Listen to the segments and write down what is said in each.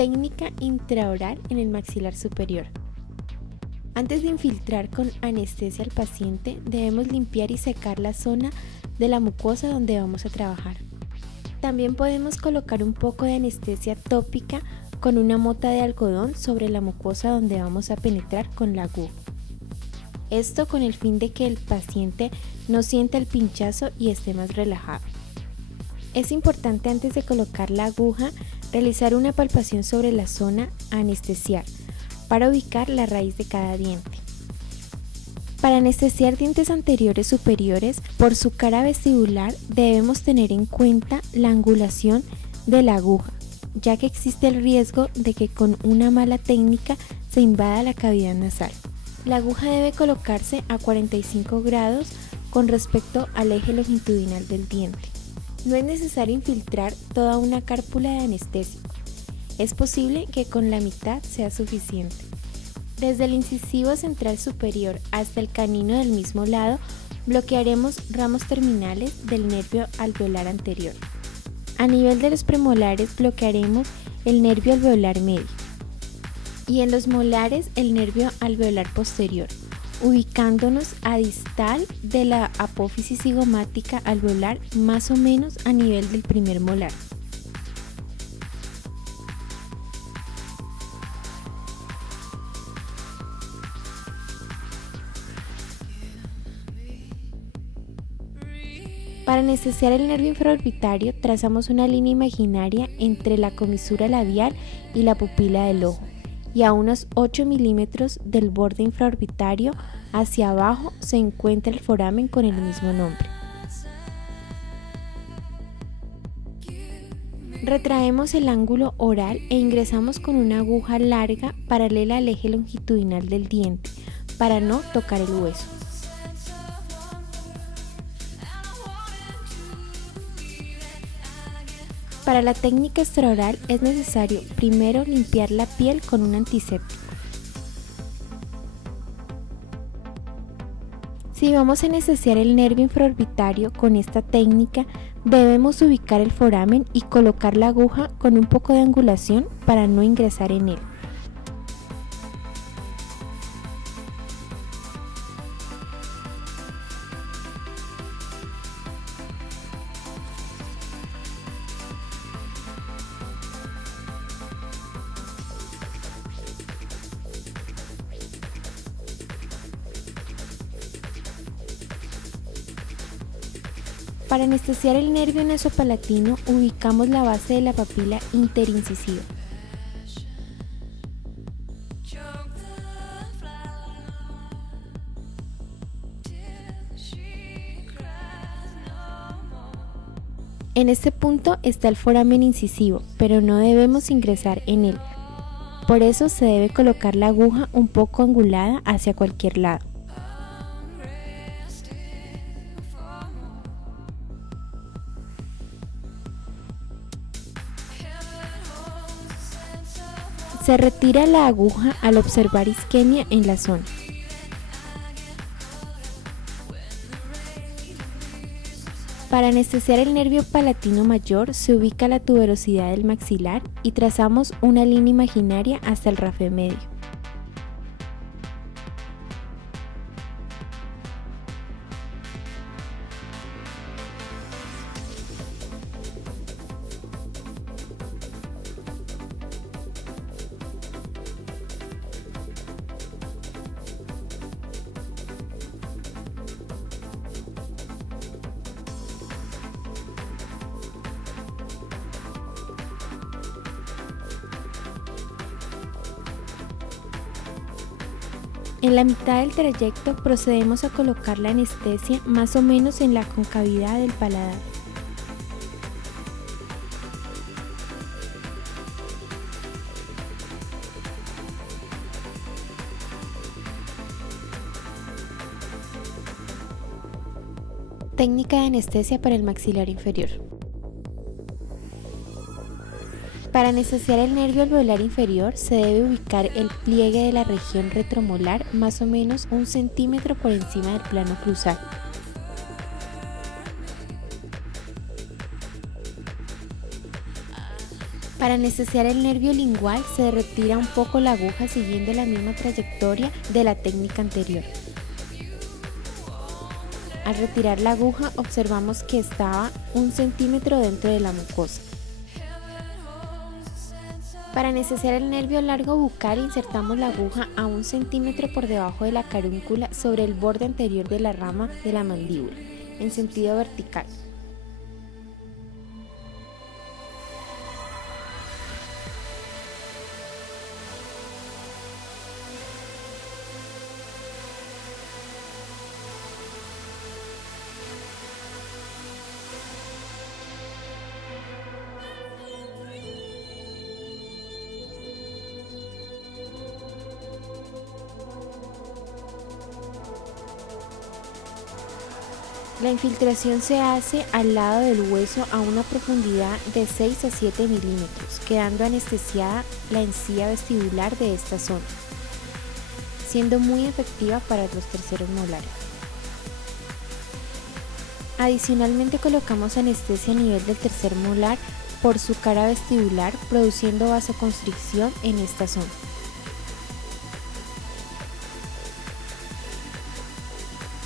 Técnica intraoral en el maxilar superior. Antes de infiltrar con anestesia al paciente, debemos limpiar y secar la zona de la mucosa donde vamos a trabajar. También podemos colocar un poco de anestesia tópica con una mota de algodón sobre la mucosa donde vamos a penetrar con la aguja. Esto con el fin de que el paciente no sienta el pinchazo y esté más relajado. Es importante antes de colocar la aguja realizar una palpación sobre la zona a anestesiar para ubicar la raíz de cada diente. Para anestesiar dientes anteriores superiores por su cara vestibular debemos tener en cuenta la angulación de la aguja, ya que existe el riesgo de que con una mala técnica se invada la cavidad nasal. La aguja debe colocarse a 45 grados con respecto al eje longitudinal del diente. No es necesario infiltrar toda una cárpula de anestesia. Es posible que con la mitad sea suficiente. Desde el incisivo central superior hasta el canino del mismo lado, bloquearemos ramos terminales del nervio alveolar anterior. A nivel de los premolares bloquearemos el nervio alveolar medio y en los molares el nervio alveolar posterior, ubicándonos a distal de la apófisis cigomática alveolar más o menos a nivel del primer molar. Para anestesiar el nervio infraorbitario trazamos una línea imaginaria entre la comisura labial y la pupila del ojo y a unos 8 milímetros del borde infraorbitario hacia abajo se encuentra el foramen con el mismo nombre. Retraemos el ángulo oral e ingresamos con una aguja larga paralela al eje longitudinal del diente para no tocar el hueso. Para la técnica extraoral es necesario primero limpiar la piel con un antiséptico. Si vamos a anestesiar el nervio infraorbitario con esta técnica, debemos ubicar el foramen y colocar la aguja con un poco de angulación para no ingresar en él. Para anestesiar el nervio nasopalatino, ubicamos la base de la papila interincisiva. En este punto está el foramen incisivo, pero no debemos ingresar en él. Por eso se debe colocar la aguja un poco angulada hacia cualquier lado. Se retira la aguja al observar isquemia en la zona. Para anestesiar el nervio palatino mayor se ubica la tuberosidad del maxilar y trazamos una línea imaginaria hasta el rafe medio. En la mitad del trayecto procedemos a colocar la anestesia más o menos en la concavidad del paladar. Técnica de anestesia para el maxilar inferior. Para anestesiar el nervio alveolar inferior se debe ubicar el pliegue de la región retromolar más o menos 1 centímetro por encima del plano cruzado. Para anestesiar el nervio lingual se retira un poco la aguja siguiendo la misma trayectoria de la técnica anterior. Al retirar la aguja observamos que estaba 1 centímetro dentro de la mucosa. Para anestesiar el nervio largo bucal insertamos la aguja a 1 centímetro por debajo de la carúncula sobre el borde anterior de la rama de la mandíbula, en sentido vertical. La infiltración se hace al lado del hueso a una profundidad de 6 a 7 milímetros, quedando anestesiada la encía vestibular de esta zona, siendo muy efectiva para los terceros molares. Adicionalmente colocamos anestesia a nivel del tercer molar por su cara vestibular, produciendo vasoconstricción en esta zona.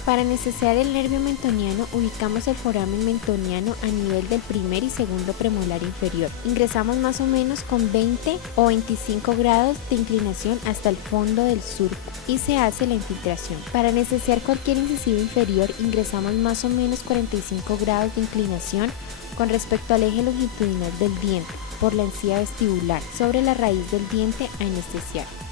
Para anestesiar el nervio mentoniano, ubicamos el foramen mentoniano a nivel del primer y segundo premolar inferior. Ingresamos más o menos con 20 o 25 grados de inclinación hasta el fondo del surco y se hace la infiltración. Para anestesiar cualquier incisivo inferior, ingresamos más o menos 45 grados de inclinación con respecto al eje longitudinal del diente por la encía vestibular sobre la raíz del diente a anestesiar.